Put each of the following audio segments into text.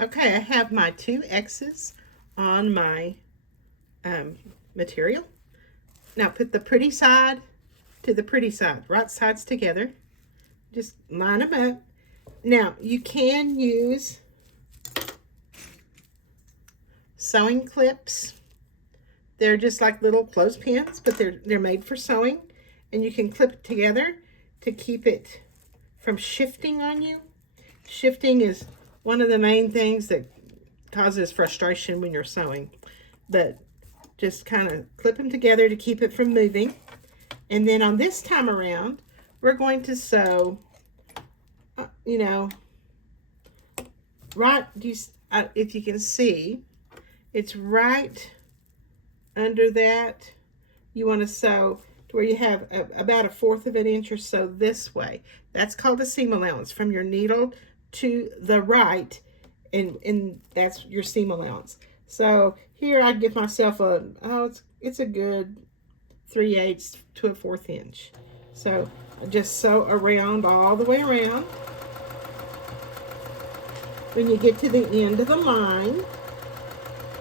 Okay, I have my 2 X's on my material. Now put the pretty side to the pretty side, right sides together. Just line them up. Now you can use sewing clips. They're just like little clothespins, but they're made for sewing, and you can clip it together to keep it from shifting on you. Shifting is one of the main things that causes frustration when you're sewing, but just kind of clip them together to keep it from moving. And then on this time around, we're going to sew, right, if you can see, it's right under that. You want to sew to where you have about 1/4 of an inch or so this way. That's called a seam allowance from your needle to the right, and that's your seam allowance. So here I'd give myself it's a good 3/8 to 1/4 inch. So I just sew around all the way around. When you get to the end of the line,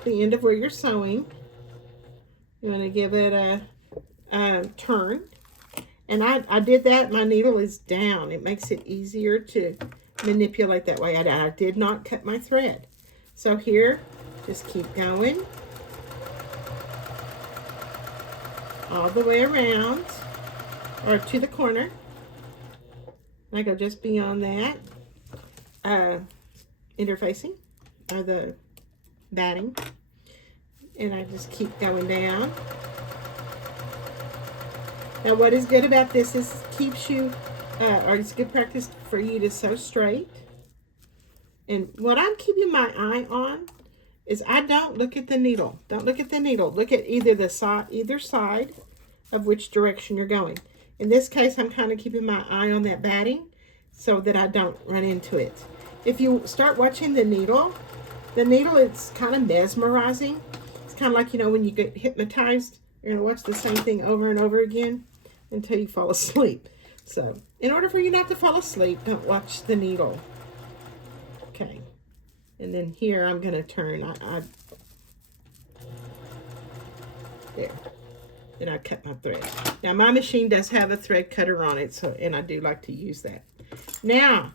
the end of where you're sewing, you want to give it a turn. And I did that. My needle is down. It makes it easier to manipulate that way. I did not cut my thread. So here, just keep going all the way around or to the corner. I go just beyond that interfacing or the batting, and I just keep going down. Now what is good about this is it keeps you or it's good practice for you to sew straight. And what I'm keeping my eye on is I don't look at the needle. Don't look at the needle. Look at either side of which direction you're going. In this case, I'm kind of keeping my eye on that batting so that I don't run into it. If you start watching the needle, it's kind of mesmerizing. It's kind of like, when you get hypnotized, you're going to watch the same thing over and over again until you fall asleep. So, in order for you not to fall asleep, don't watch the needle. Okay. And then here I'm going to turn. There. And I cut my thread. Now my machine does have a thread cutter on it, and I do like to use that. Now,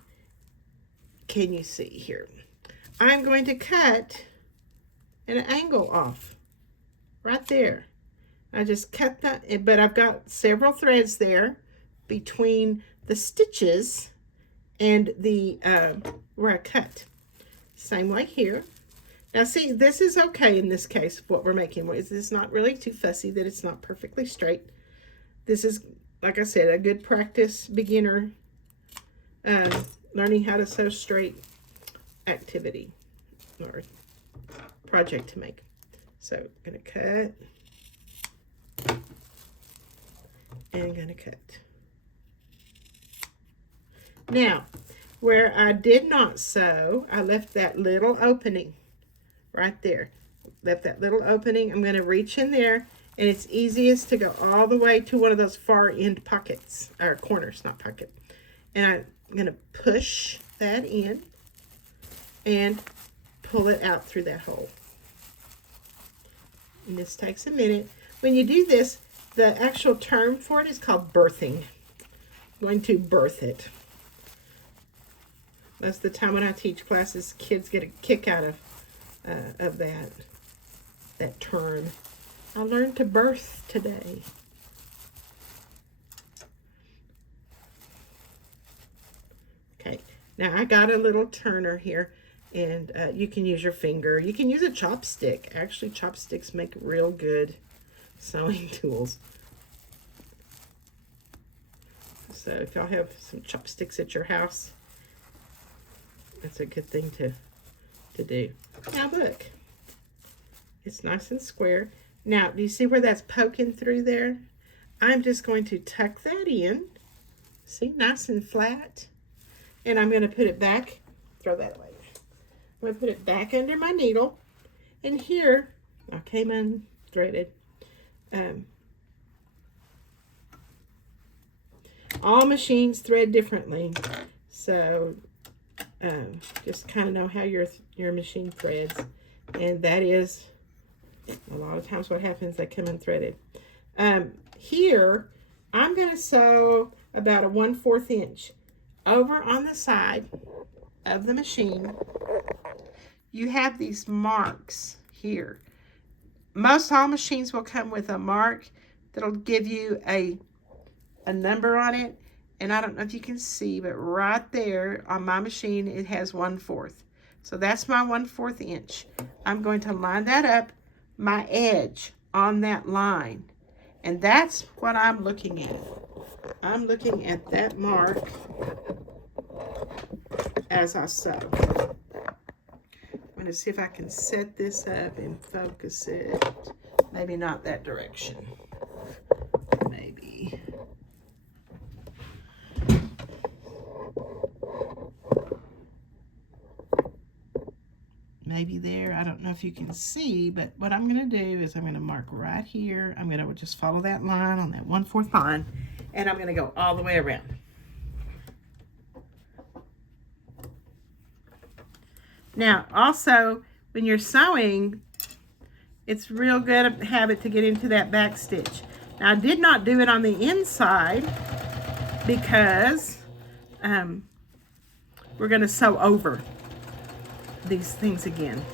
can you see here? I'm going to cut an angle off right there. I just cut that, but I've got several threads there between the stitches and the where I cut. Same way here. Now see, this is okay in this case, what we're making. It's not really too fussy that it's not perfectly straight. This is, like I said, a good practice beginner learning how to sew straight activity or project to make. So I'm going to cut and going to cut. Now, where I did not sew, I left that little opening right there. Left that little opening. I'm going to reach in there, and it's easiest to go all the way to one of those far end pockets, or corners, not pocket. And I'm going to push that in and pull it out through that hole. And this takes a minute. When you do this, the actual term for it is called birthing. I'm going to birth it. Most of the time when I teach classes, kids get a kick out of that term. I learned to birth today. Okay, now I got a little turner here, and you can use your finger. You can use a chopstick. Actually, chopsticks make real good sewing tools. So if y'all have some chopsticks at your house, that's a good thing to do. Now look, it's nice and square. Now, do you see where that's poking through there? I'm just going to tuck that in. See, nice and flat. And I'm going to put it back, throw that away. I'm going to put it back under my needle. And here, I came unthreaded. All machines thread differently. So just kind of know how your machine threads. And that is a lot of times what happens, they come unthreaded. Here, I'm going to sew about a 1/4 inch over on the side of the machine. You have these marks here. Most all machines will come with a mark that'll give you a number on it. And I don't know if you can see, but right there on my machine, it has 1/4. So that's my 1/4 inch. I'm going to line that up, my edge on that line. And that's what I'm looking at. I'm looking at that mark as I sew. I'm going to see if I can set this up and focus it. Maybe not that direction. Maybe. Maybe there. I don't know if you can see, but what I'm going to do is I'm going to mark right here. I'm going to just follow that line on that 1/4 line, and I'm going to go all the way around. Now, also, when you're sewing, it's real good a habit to get into that back stitch. Now, I did not do it on the inside because we're going to sew over these things again.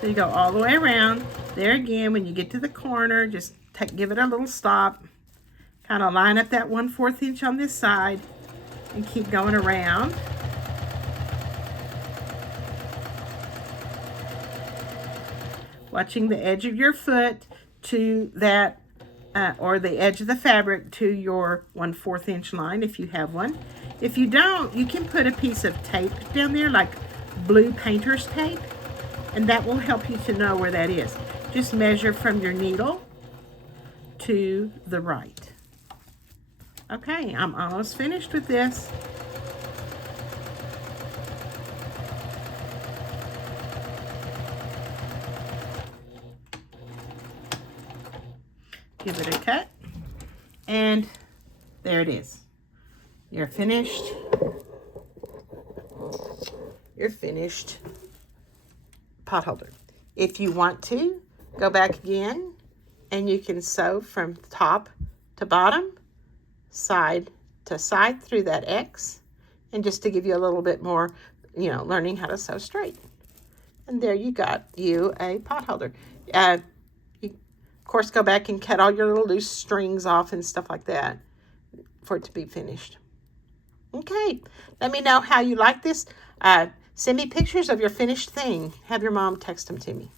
So you go all the way around. There again, when you get to the corner, just give it a little stop. Kind of line up that 1/4 inch on this side and keep going around. Watching the edge of your foot to that, or the edge of the fabric to your 1/4 inch line if you have one. If you don't, you can put a piece of tape down there, like blue painter's tape, and that will help you to know where that is. Just measure from your needle to the right. Okay, I'm almost finished with this. Give it a cut, and there it is. You're finished. You're finished potholder. If you want to, go back again, and you can sew from top to bottom, side to side through that X, and just to give you a little bit more, learning how to sew straight. And there you got you a potholder. Of course, go back and cut all your little loose strings off and stuff like that for it to be finished. Okay, let me know how you like this. Send me pictures of your finished thing. Have your mom text them to me.